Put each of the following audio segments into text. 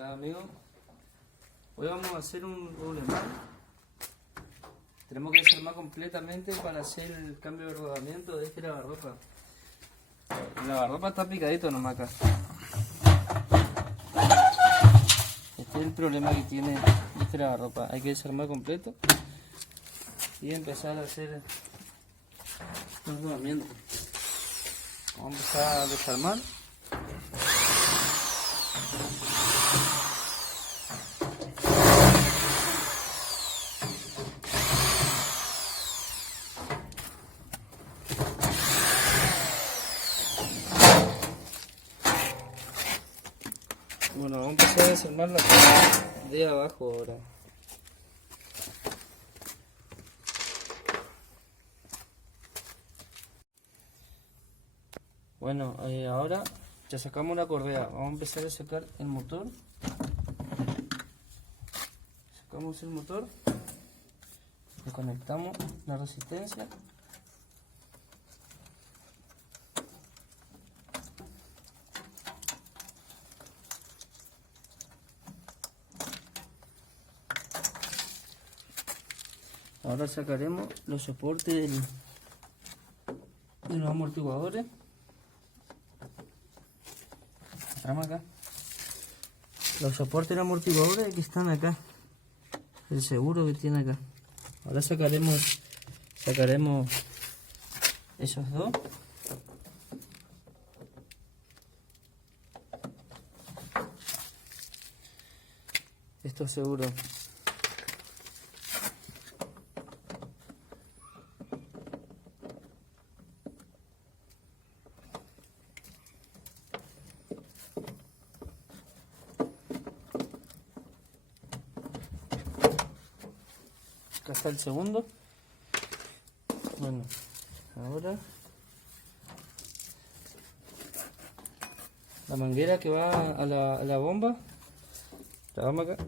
Hola amigos, hoy vamos a hacer un rulemán. Tenemos que desarmar completamente para hacer el cambio de rodamiento de este lavarropa. El lavarropa está picadito nomás acá. Este es el problema que tiene este lavarropa. Hay que desarmar completo y empezar a hacer los rodamientos. Vamos a empezar a desarmar. Bueno, vamos a empezar a desarmar la parte de abajo ahora. Bueno, ahora ya sacamos la correa. Vamos a empezar a sacar el motor. Sacamos el motor. Le conectamos la resistencia. Ahora sacaremos los soportes de los amortiguadores. Vamos acá. Los soportes de los amortiguadores que están acá. El seguro que tiene acá. Ahora sacaremos esos dos. Estos seguros. Acá está el segundo. Bueno, ahora la manguera que va a la bomba, la vamos acá,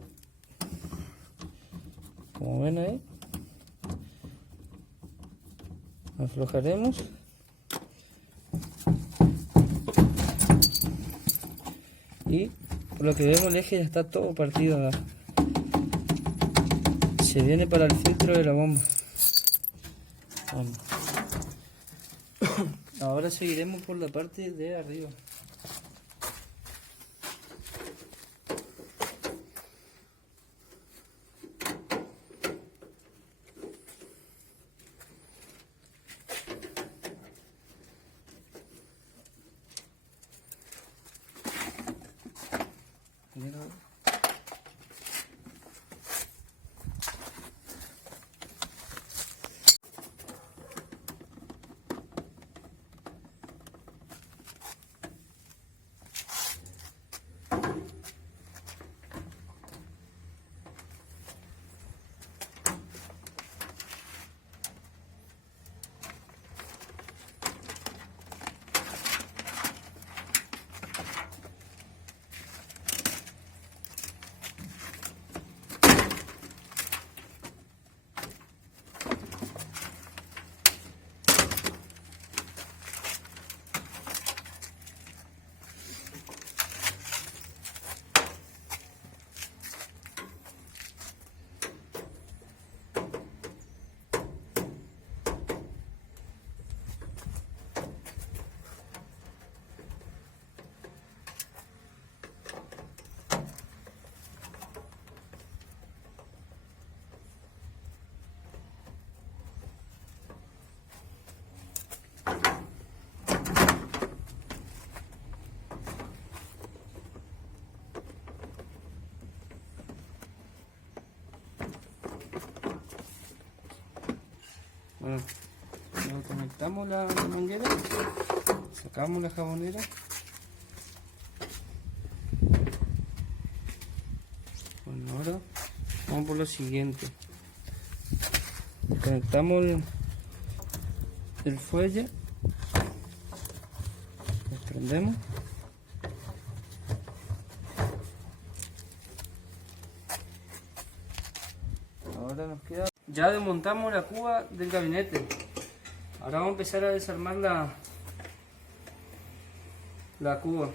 como ven ahí, aflojaremos y por lo que vemos el eje ya está todo partido acá. Se viene para el filtro de la bomba. Bueno. Ahora seguiremos por la parte de arriba. Bueno, luego conectamos la manguera, sacamos la jabonera. Bueno, ahora vamos por lo siguiente. Conectamos el fuelle, lo prendemos. Ahora nos queda. Ya desmontamos la cuba del gabinete. Ahora vamos a empezar a desarmar la cuba.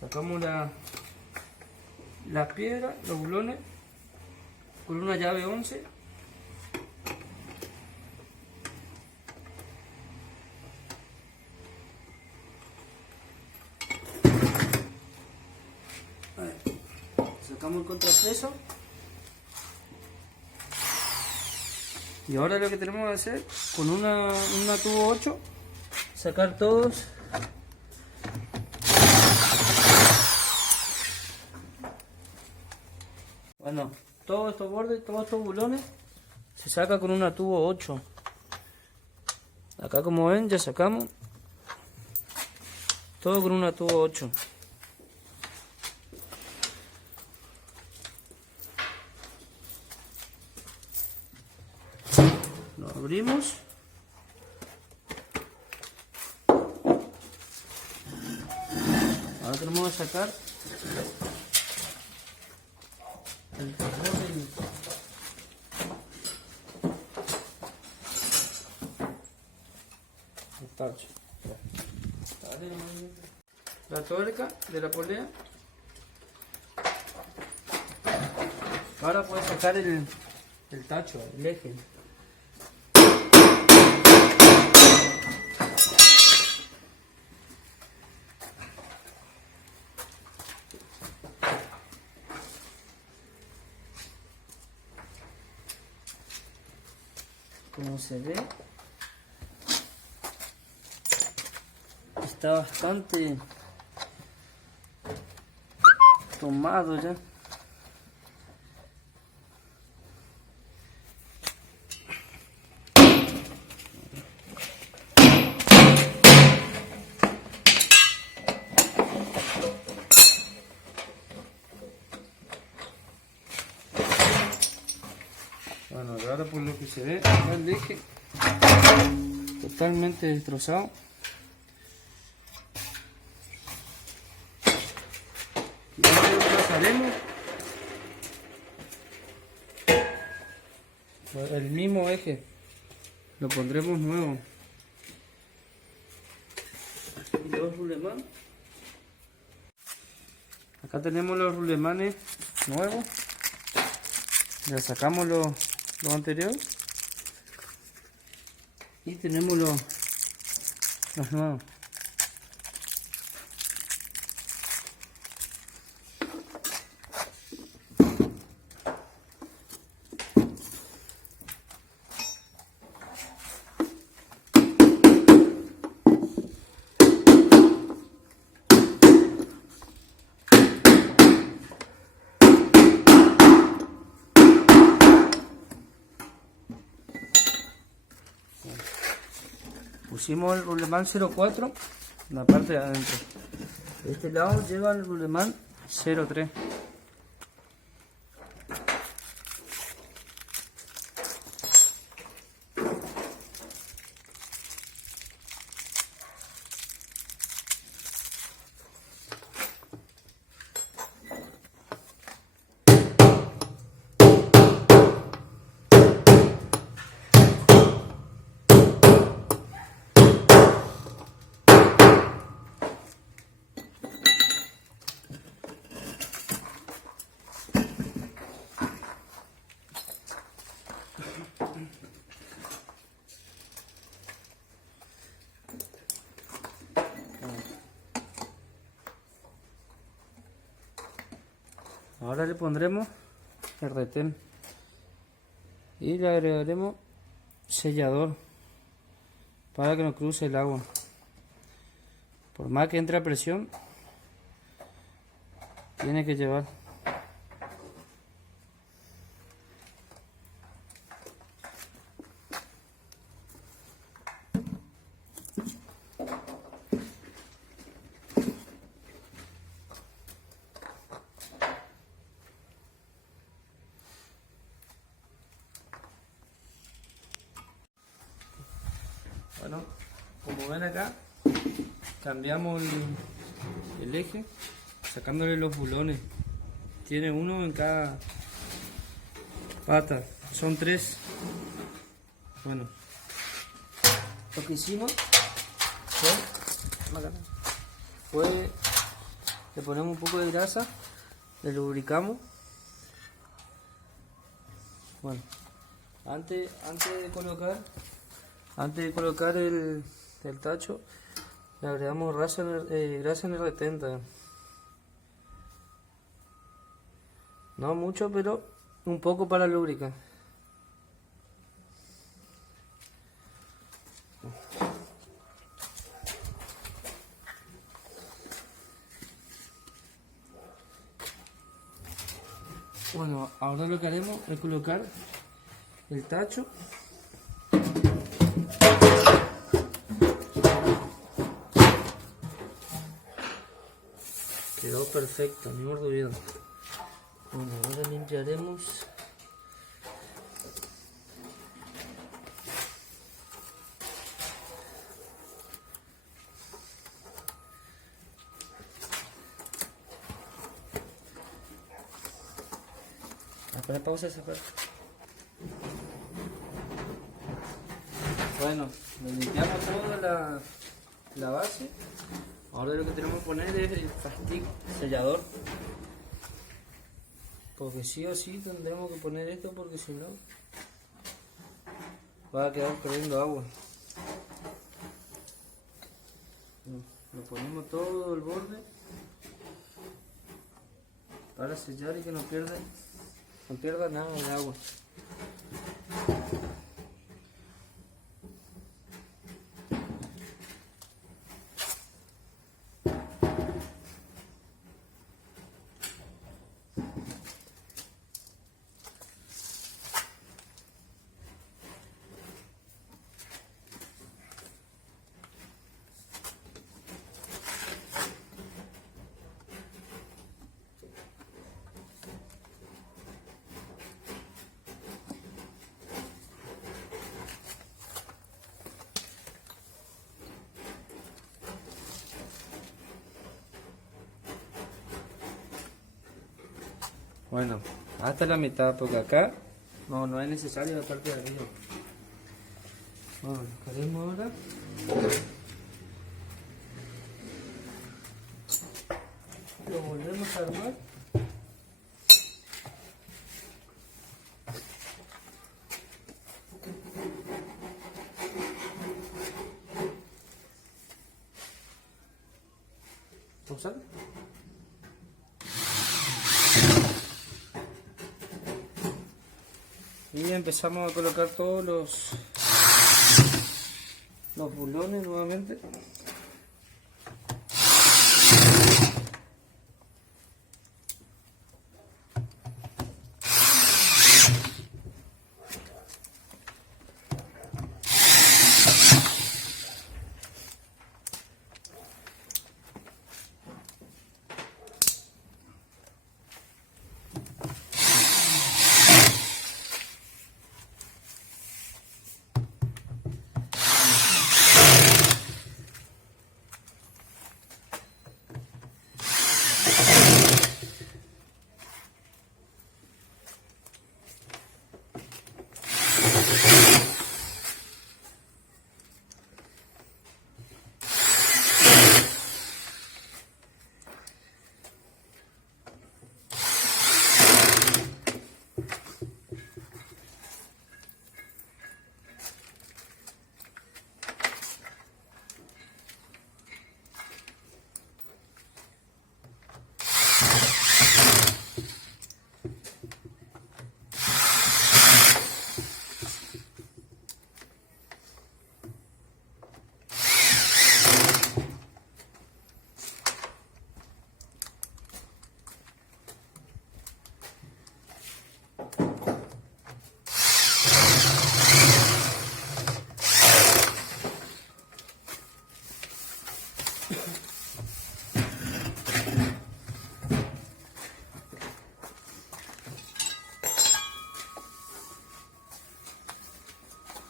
Sacamos las piedras, los bulones, con una llave 11. Sacamos el contrapeso. Y ahora lo que tenemos que hacer, con una tubo 8, sacar todos. Bueno, todos estos bordes, todos estos bulones, se saca con una tubo 8. Acá como ven, ya sacamos todo con una tubo 8. Lo abrimos. Ahora tenemos que sacar el cajón del tacho. La tuerca de la polea. Ahora puedes sacar el tacho, el eje. Como se ve, está bastante tomado ya. Bueno, ahora por lo que se ve, acá el eje totalmente destrozado. Y ahora lo trazaremos el mismo eje, lo pondremos nuevo. Y los rulemanes. Acá tenemos los rulemanes nuevos. Ya sacamos los anteriores y tenemos los nuevos. Pusimos el rulemán 04 en la parte de adentro. De este lado lleva el rulemán 03. Ahora le pondremos el retén y le agregaremos sellador para que no cruce el agua. Por más que entre a presión, tiene que llevar. Bueno, como ven acá, cambiamos el eje, sacándole los bulones. Tiene uno en cada pata, son 3. Bueno, lo que hicimos fue le ponemos un poco de grasa le lubricamos. Bueno, antes de colocar el tacho, le agregamos grasa N70. No mucho, pero un poco para lubricar. Bueno, ahora lo que haremos es colocar el tacho. Quedó perfecto, ni mordido. Bueno, ahora limpiaremos. Espera, pausa esa parte. Bueno, le limpiamos toda la base. Ahora lo que tenemos que poner es el plastic sellador. Porque sí o sí tendremos que poner esto, porque si no va a quedar perdiendo agua. Lo ponemos todo el borde para sellar y que no pierda nada de agua. Bueno, hasta la mitad, porque acá no es necesario la parte de arriba. Bueno, lo que haremos ahora, lo volvemos a armar. ¿Pausar? Y empezamos a colocar todos los bulones nuevamente.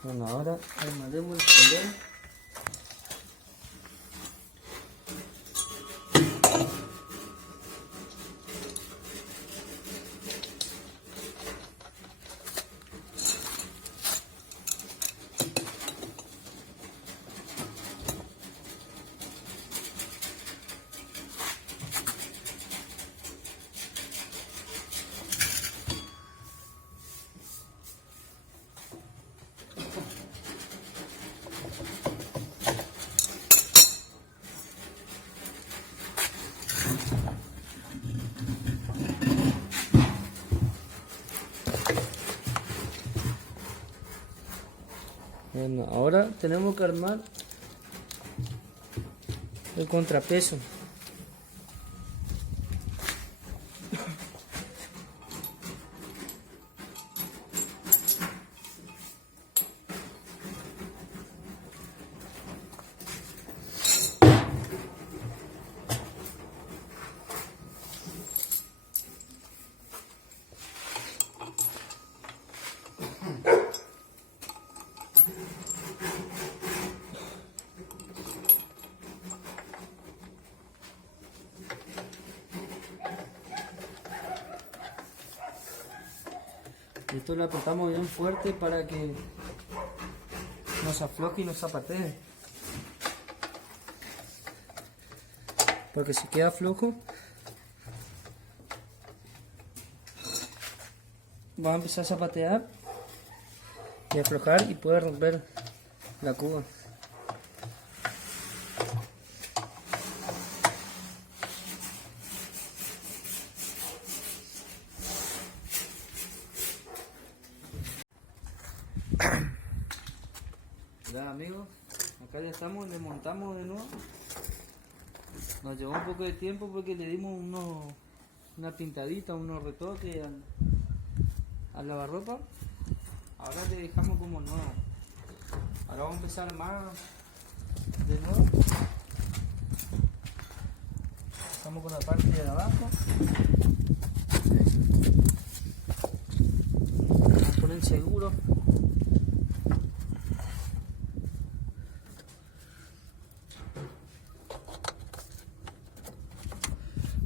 Bueno, ahora armaremos el poleo. Bueno, ahora tenemos que armar el contrapeso. Esto lo apretamos bien fuerte para que no se afloje y no zapatee. Porque si queda flojo, va a empezar a zapatear y a aflojar y puede romper la cuba. Ya amigos, acá ya estamos, le montamos de nuevo. Nos llevó un poco de tiempo porque le dimos una pintadita, unos retoques al lavarropa. Ahora le dejamos como nuevo. Ahora vamos a empezar más de nuevo. Estamos con la parte de abajo. Vamos a poner seguro.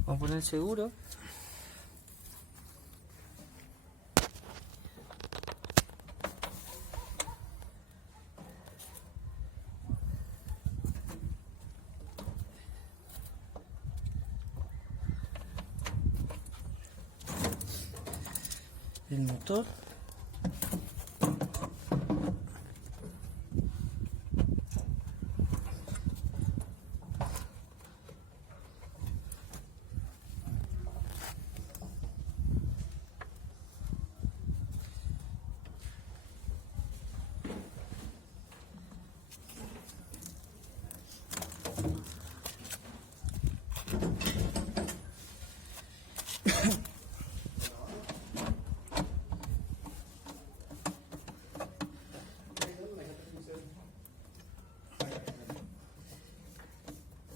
Vamos a poner seguro. El motor.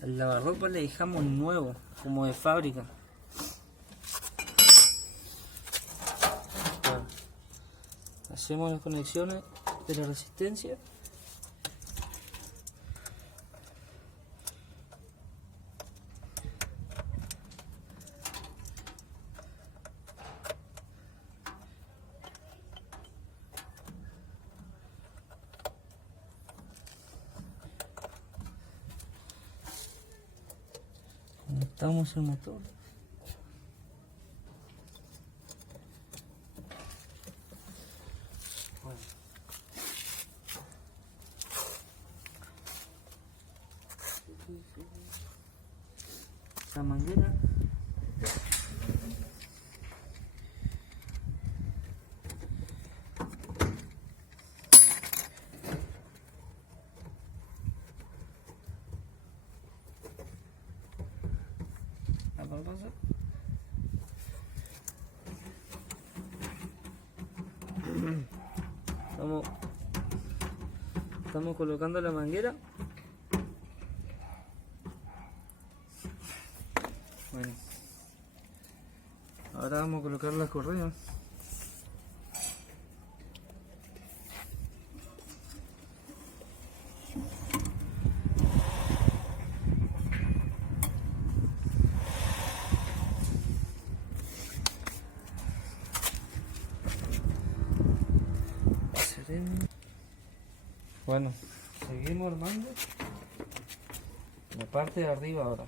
El lavarropa le dejamos nuevo, como de fábrica. Bueno, hacemos las conexiones de la resistencia. Conectamos el motor. Bueno. La manguera. Estamos colocando la manguera. Bueno, ahora vamos a colocar las correas. Bueno, seguimos armando la parte de arriba ahora.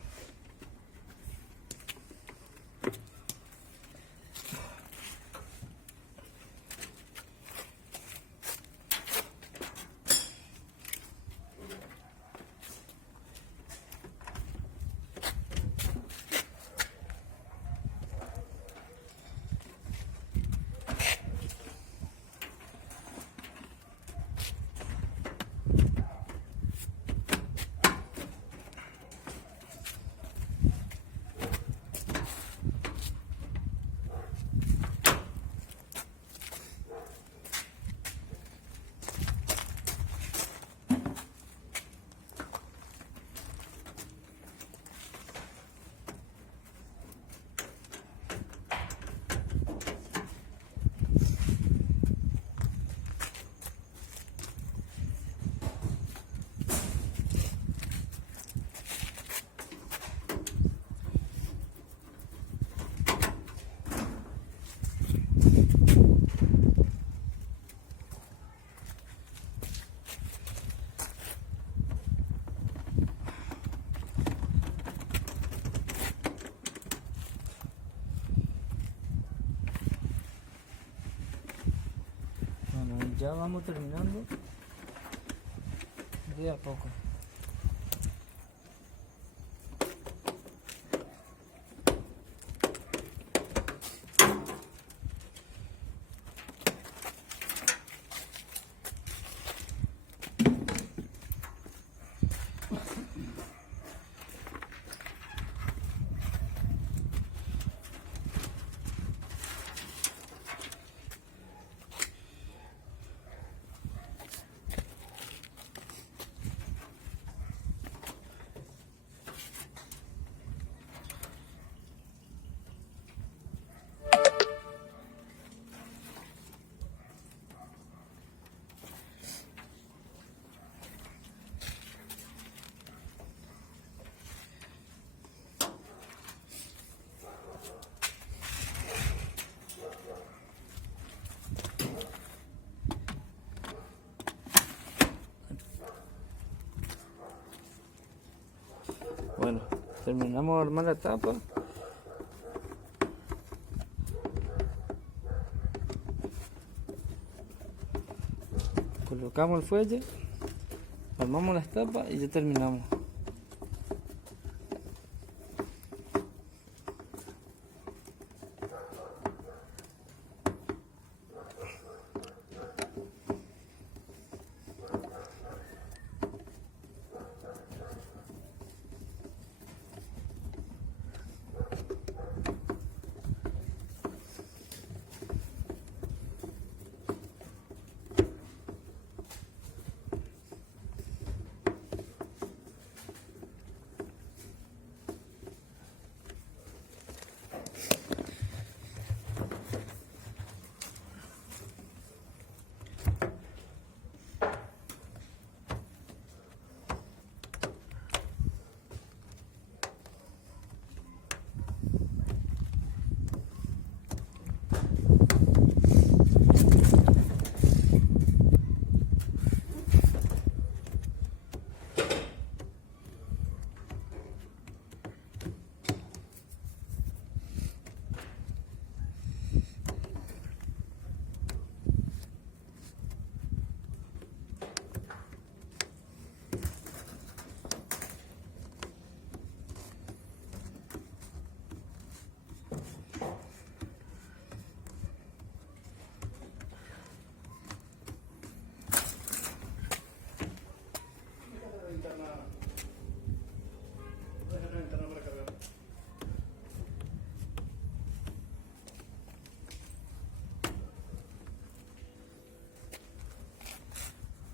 Ya vamos terminando de a poco. Bueno, terminamos de armar la tapa. Colocamos el fuelle, armamos las tapas y ya terminamos.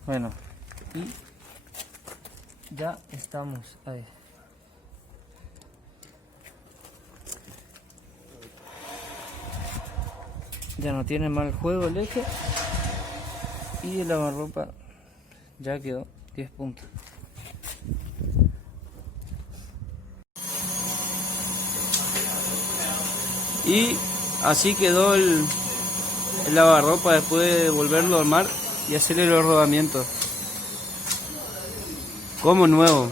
Bueno, y ya estamos ahí. Ya no tiene mal juego el eje y el lavarropa ya quedó 10 puntos. Y así quedó el lavarropa después de volverlo a armar y hacerle los rodamientos como nuevo.